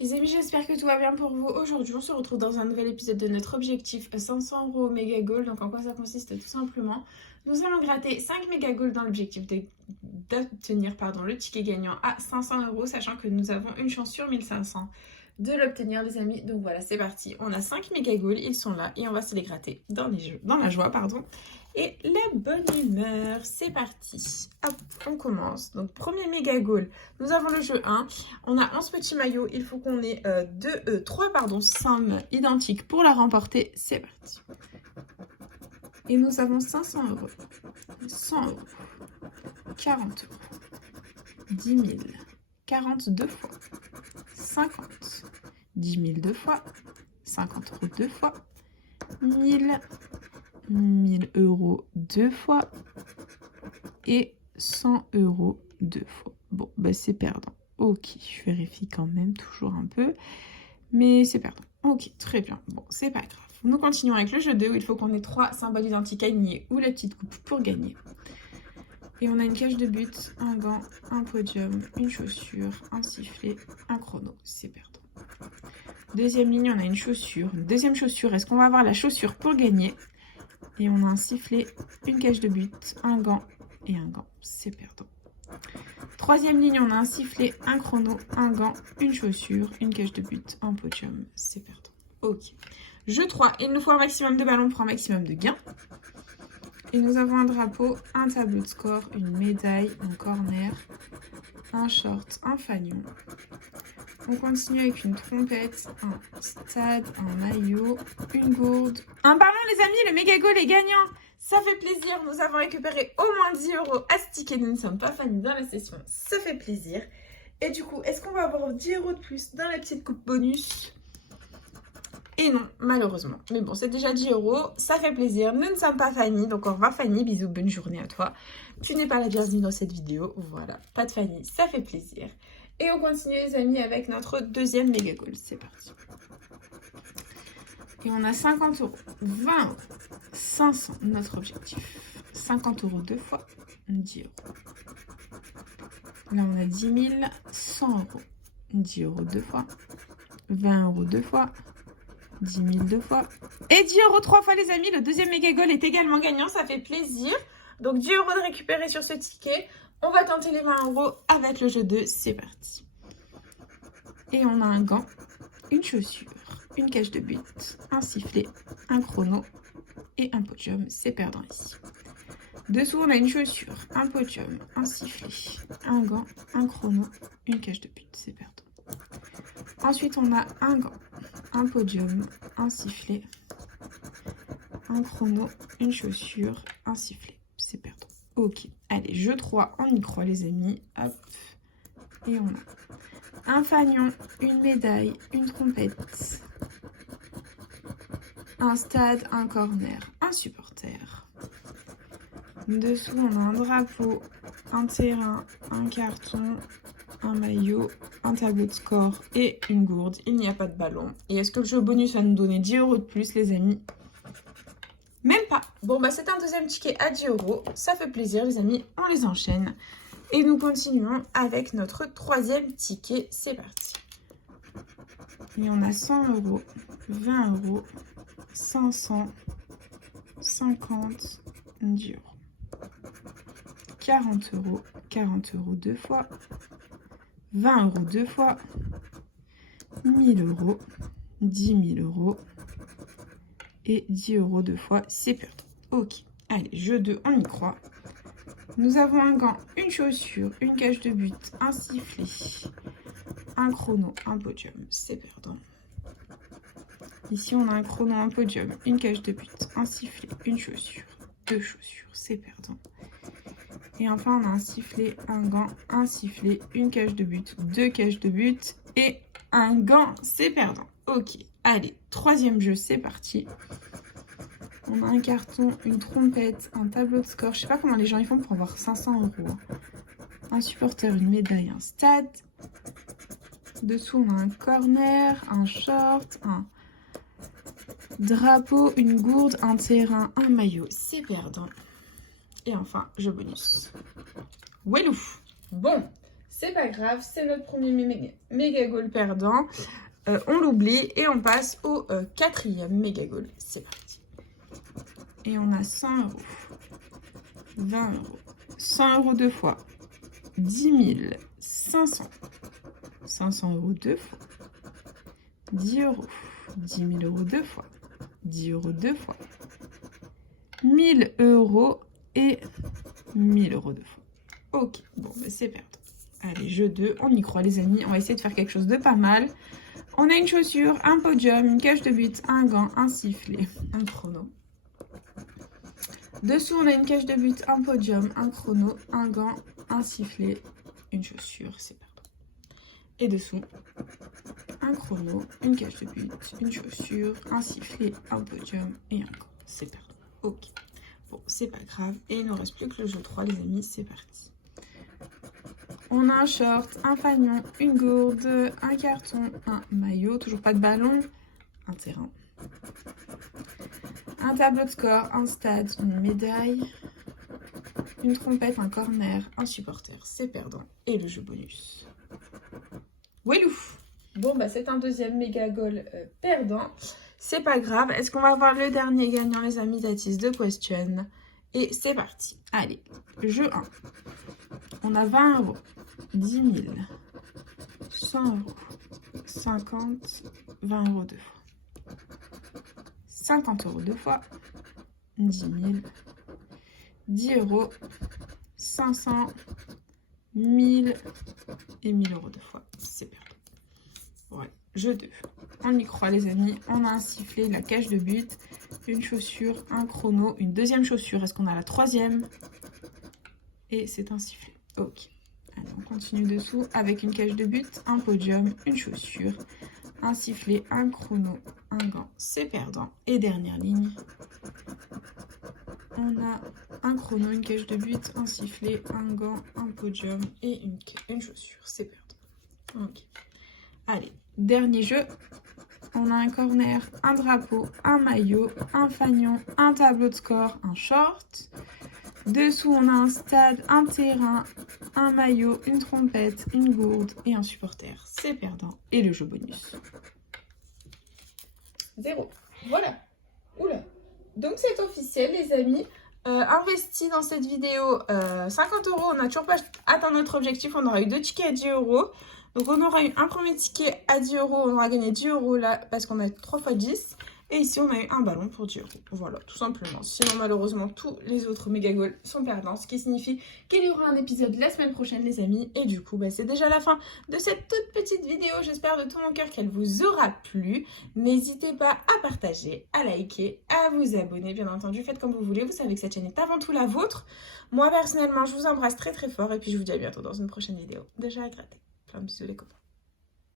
Les amis, j'espère que tout va bien pour vous. Aujourd'hui, on se retrouve dans un nouvel épisode de notre objectif 500 € méga gold. Donc, en quoi ça consiste tout simplement? Nous allons gratter 5 méga gold dans l'objectif d'obtenir le ticket gagnant à 500 €, sachant que nous avons une chance sur 1500 de l'obtenir, les amis. Donc voilà, c'est parti. On a 5 méga gold, ils sont là et on va se les gratter dans la joie, et la bonne humeur. C'est parti. Hop, on commence. Donc, premier méga goal. Nous avons le jeu 1. On a 11 petits maillots. Il faut qu'on ait 3 sommes identiques pour la remporter. C'est parti. Et nous avons 500 €, 100 €, 40 €, 10 000, 42 fois, 50, 10 000 deux fois, 50 € deux fois, 1000, 1000 € deux fois et 100 € deux fois. Bon, bah c'est perdant. Ok, je vérifie quand même toujours un peu, mais c'est perdant. Ok, très bien. Bon, c'est pas grave. Nous continuons avec le jeu 2 où il faut qu'on ait 3 symboles identiques alignés ou la petite coupe pour gagner. Et on a une cage de but, un gant, un podium, une chaussure, un sifflet, un chrono. C'est perdant. Deuxième ligne, on a une chaussure. Deuxième chaussure, est-ce qu'on va avoir la chaussure pour gagner? Et on a un sifflet, une cage de but, un gant et un gant. C'est perdant. Troisième ligne, on a un sifflet, un chrono, un gant, une chaussure, une cage de but, un podium. C'est perdant. Ok. Jeu 3, il nous faut un maximum de ballons pour un maximum de gains. Et nous avons un drapeau, un tableau de score, une médaille, un corner, un short, un fanion. On continue avec une trompette, un stade, un maillot, une gourde. Un ballon, les amis, le méga goal est gagnant. Ça fait plaisir. Nous avons récupéré au moins 10 € à ce ticket. Nous ne sommes pas fans dans la session. Ça fait plaisir. Et du coup, est-ce qu'on va avoir 10 € de plus dans la petite coupe bonus? Et non, malheureusement. Mais bon, c'est déjà 10 €. Ça fait plaisir. Nous ne sommes pas Fanny. Donc, au revoir Fanny. Bisous, bonne journée à toi. Tu n'es pas la bienvenue dans cette vidéo. Voilà, pas de Fanny. Ça fait plaisir. Et on continue, les amis, avec notre deuxième méga goal. C'est parti. Et on a 50 €, 20 €, 500, notre objectif. 50 € deux fois, 10 €. Là, on a 10 000, 100 €, 10 € deux fois, 20 € deux fois, 10 000 deux fois, et 10 € trois fois, les amis. Le deuxième méga goal est également gagnant, ça fait plaisir. Donc 10 € de récupérer sur ce ticket. On va tenter les 20 € avec le jeu 2, c'est parti. Et on a un gant, une chaussure, une cage de but, un sifflet, un chrono et un podium. C'est perdant ici. Dessous, on a une chaussure, un podium, un sifflet, un gant, un chrono, une cage de but. C'est perdant. Ensuite, on a un gant, un podium, un sifflet, un chrono, une chaussure, un sifflet. C'est perdant. Ok. Allez, jeu 3, on y croit, les amis. Hop. Et on a un fanion, une médaille, une trompette, un stade, un corner, un supporter. Dessous, on a un drapeau, un terrain, un carton, un maillot, un tableau de score et une gourde. Il n'y a pas de ballon. Et est-ce que le jeu bonus va nous donner 10 € de plus, les amis? Même pas. Bon, bah c'est un deuxième ticket à 10 €. Ça fait plaisir, les amis. On les enchaîne. Et nous continuons avec notre troisième ticket. C'est parti. Et on a 100 €, 20 €, 500, 50, 10 €. 40 €, 40 € deux fois, 20 € deux fois, 1000 €, 10 000 € et 10 € deux fois. C'est perdant. Ok. Allez, jeu 2, on y croit. Nous avons un gant, une chaussure, une cage de but, un sifflet, un chrono, un podium. C'est perdant. Ici, on a un chrono, un podium, une cage de but, un sifflet, une chaussure, deux chaussures. C'est perdant. Et enfin, on a un sifflet, un gant, un sifflet, une cage de but, deux cages de but et un gant. C'est perdant. Ok. Allez, troisième jeu, c'est parti. On a un carton, une trompette, un tableau de score. Je sais pas comment les gens y font pour avoir 500 €. Un supporter, une médaille, un stade. Dessous, on a un corner, un short, un drapeau, une gourde, un terrain, un maillot. C'est perdant. Et enfin, jeu bonus. Welou. Bon, c'est pas grave, c'est notre premier méga goal perdant. On l'oublie et on passe au quatrième méga goal. C'est parti. Et on a 100 euros, 20 euros, 100 euros deux fois, 10 500, 500 euros deux fois, 10 euros, 10 000 euros deux fois, 10 euros deux fois, 1000 euros et 1000 euros deux fois. Ok, bon, bah c'est perdu. Allez, jeu 2, on y croit les amis, on va essayer de faire quelque chose de pas mal. On a une chaussure, un podium, une cage de but, un gant, un sifflet, un chrono. Dessous, on a une cage de but, un podium, un chrono, un gant, un sifflet, une chaussure, c'est perdu. Et dessous, un chrono, une cage de but, une chaussure, un sifflet, un podium et un gant, c'est perdu. Ok, bon, c'est pas grave. Et il ne reste plus que le jeu 3, les amis, c'est parti. On a un short, un fanion, une gourde, un carton, un maillot, toujours pas de ballon, un terrain, un tableau de score, un stade, une médaille, une trompette, un corner, un supporter, c'est perdant, et le jeu bonus. Welou! Bon, bah c'est un deuxième méga goal perdant, c'est pas grave. Est-ce qu'on va voir le dernier gagnant, les amis? That is the question. Et c'est parti. Allez, jeu 1. On a 20 euros, 10 000, 100 euros, 50, 20 euros deux fois, 50 euros deux fois, 10 000, 10 euros, 500, 1000 et 1000 euros deux fois. C'est perdu. Voilà, jeu 2. On y croit les amis. On a un sifflet, la cage de but, une chaussure, un chrono, une deuxième chaussure. Est-ce qu'on a la troisième? Et c'est un sifflet. Ok. Allez, on continue dessous avec une cage de but, un podium, une chaussure, un sifflet, un chrono, un gant. C'est perdant. Et dernière ligne. On a un chrono, une cage de but, un sifflet, un gant, un podium et une chaussure. C'est perdant. Ok. Allez, dernier jeu. On a un corner, un drapeau, un maillot, un fanion, un tableau de score, un short. Dessous, on a un stade, un terrain, un maillot, une trompette, une gourde et un supporter. C'est perdant. Et le jeu bonus. 0. Voilà. Oula. Donc c'est officiel les amis. Investi dans cette vidéo 50 euros. On n'a toujours pas atteint notre objectif. On aura eu 2 tickets à 10 euros. Donc on aura eu un premier ticket à 10 euros. On aura gagné 10 euros là parce qu'on a 3 x 10. Et ici on a eu un ballon pour 10 euros. Voilà, tout simplement. Sinon malheureusement tous les autres méga goals sont perdants. Ce qui signifie qu'il y aura un épisode la semaine prochaine les amis. Et du coup bah, c'est déjà la fin de cette toute petite vidéo. J'espère de tout mon cœur qu'elle vous aura plu. N'hésitez pas à partager, à liker, à vous abonner. Bien entendu, faites comme vous voulez. Vous savez que cette chaîne est avant tout la vôtre. Moi personnellement je vous embrasse très très fort. Et puis je vous dis à bientôt dans une prochaine vidéo. Déjà à gratter. Plein de bisous les copains.